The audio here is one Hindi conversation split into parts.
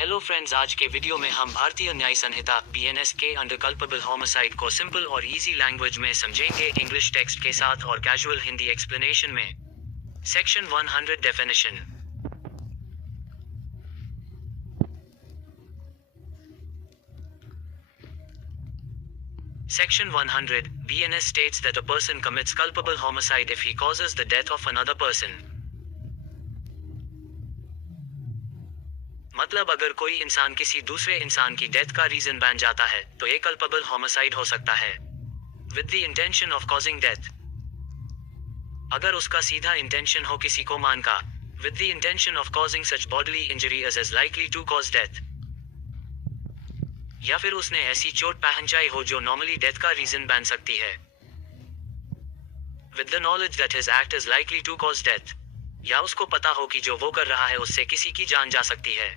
हेलो फ्रेंड्स, आज के वीडियो में हम भारतीय न्याय संहिता बीएनएस के अंडर कल्पेबल होमिसाइड को सिंपल और इजी लैंग्वेज में समझेंगे, इंग्लिश टेक्स्ट के साथ और कैजुअल हिंदी एक्सप्लेनेशन में। Section 100 definition. Section 100 BNS states that a person commits culpable homicide if he causes the death of another person. मतलब अगर कोई इंसान किसी दूसरे इंसान की डेथ का रीजन बन जाता है तो ये कल्पेबल होमिसाइड हो सकता है। With the intention of causing death, अगर उसका सीधा इंटेंशन हो किसी को मारने का, with the intention of causing such bodily injury as is likely to cause death, या फिर उसने ऐसी चोट पहुंचाई हो जो नॉर्मली डेथ का रीजन बन सकती है। With the knowledge that his act is likely to cause death, या उसको पता हो कि जो वो कर रहा है उससे किसी की जान जा सकती है।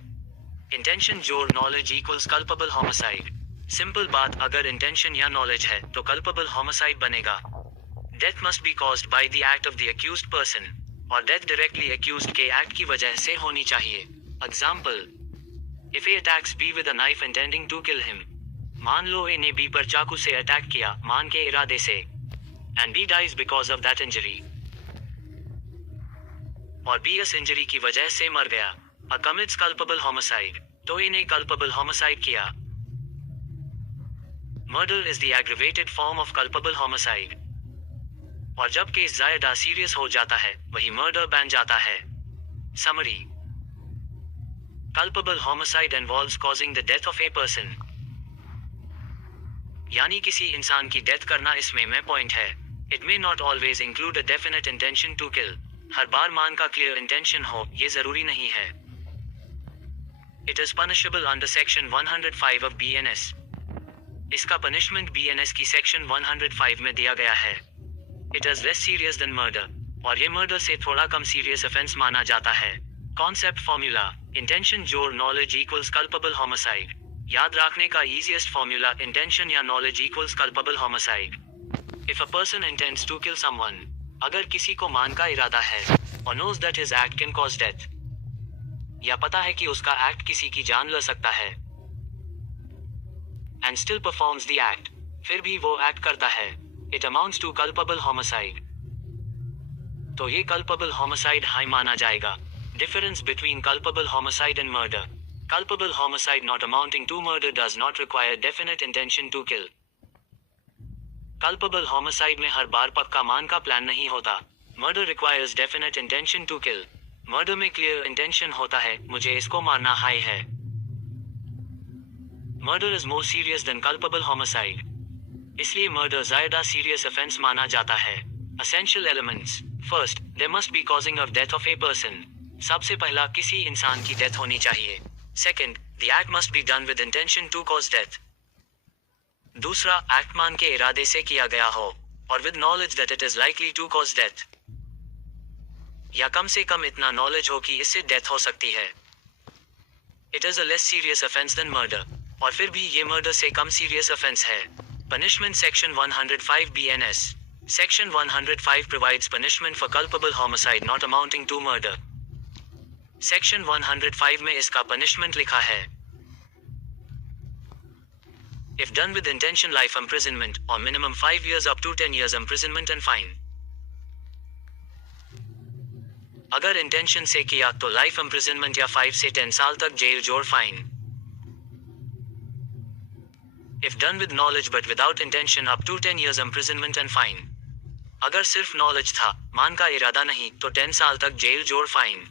इंटेंशन जोड़ knowledge equals culpable homicide. Simple बात, अगर इंटेंशन या नॉलेज है तो कल्पेबल होमिसाइड बनेगा। Death must be caused by the act of the accused person, और डेथ डायरेक्टली अक्यूज्ड के एक्ट की वजह से होनी चाहिए। Example, If A attacks B with a knife intending to kill him, मान लो A ने B पर चाकू से अटैक किया मान के इरादे से, and B dies because of that injury, और B इस इंजरी की वजह से मर गया। A commits culpable homicide, तो A ने culpable homicide किया। Murder is the aggravated form of culpable homicide, और जब केस ज्यादा सीरियस हो जाता है वही मर्डर बन जाता है। Summary: Culpable homicide involves causing the death of a person, यानी किसी इंसान की डेथ करना इसमें में पॉइंट है। It may not always include a definite intention to kill, हर बार मान का क्लियर इंटेंशन हो ये जरूरी नहीं है। It is punishable under section 105 of BNS, इसका पनिशमेंट BNS की सेक्शन 105 में दिया गया है। It is less serious than murder, और ये मर्डर से थोड़ा कम सीरियस ऑफेंस माना जाता है। कॉन्सेप्ट फॉर्मूला: इंटेंशन जोड़ नॉलेज इक्वल्स कल्पेबल होमिसाइड। याद रखने का इजीएस्ट फॉर्मूला इंटेंशन या knowledge equals culpable homicide. If a person intends to kill someone, अगर किसी को मारने का इरादा है और knows that his act can cause death, या पता है कि उसका एक्ट किसी की जान ले सकता है, and still performs the act, फिर भी वो एक्ट करता है, it amounts to culpable homicide, तो ये कल्पेबल होमिसाइड हाई माना जाएगा। Difference between culpable homicide and murder. Culpable homicide not amounting to murder does not require definite intention to kill. Culpable homicide में हर बार पक्का मान का प्लान नहीं होता। Murder requires definite intention to kill. Murder में clear intention होता है, मुझे इसको मारना हाई है। Murder is more serious than culpable homicide, इसलिए murder ज़्यादा serious offense माना जाता है। Essential elements. First, there must be causing of death of a person. सबसे पहला किसी इंसान की डेथ होनी चाहिए। Second, the act must be done with intention to cause death. दूसरा, एक्ट मान के इरादे से किया गया हो और with knowledge that it is likely to cause death, या कम से कम इतना नॉलेज हो कि इससे डेथ हो सकती है। It is a less serious offence than murder, और फिर भी ये मर्डर से कम सीरियस ऑफेंस है। Punishment section 105 BNS. Section 105 provides punishment for culpable homicide not amounting to murder. Section 105 में इसका पनिशमेंट लिखा है, if done with intention life imprisonment और minimum 5 years up to 10 years imprisonment and fine। अगर इंटेंशन से किया तो लाइफ imprisonment या 5 से 10 साल तक जेल जोड़ fine. If done with knowledge but without intention up to 10 years imprisonment and fine। अगर सिर्फ नॉलेज था मान का इरादा नहीं तो 10 साल तक जेल जोड़ फाइन।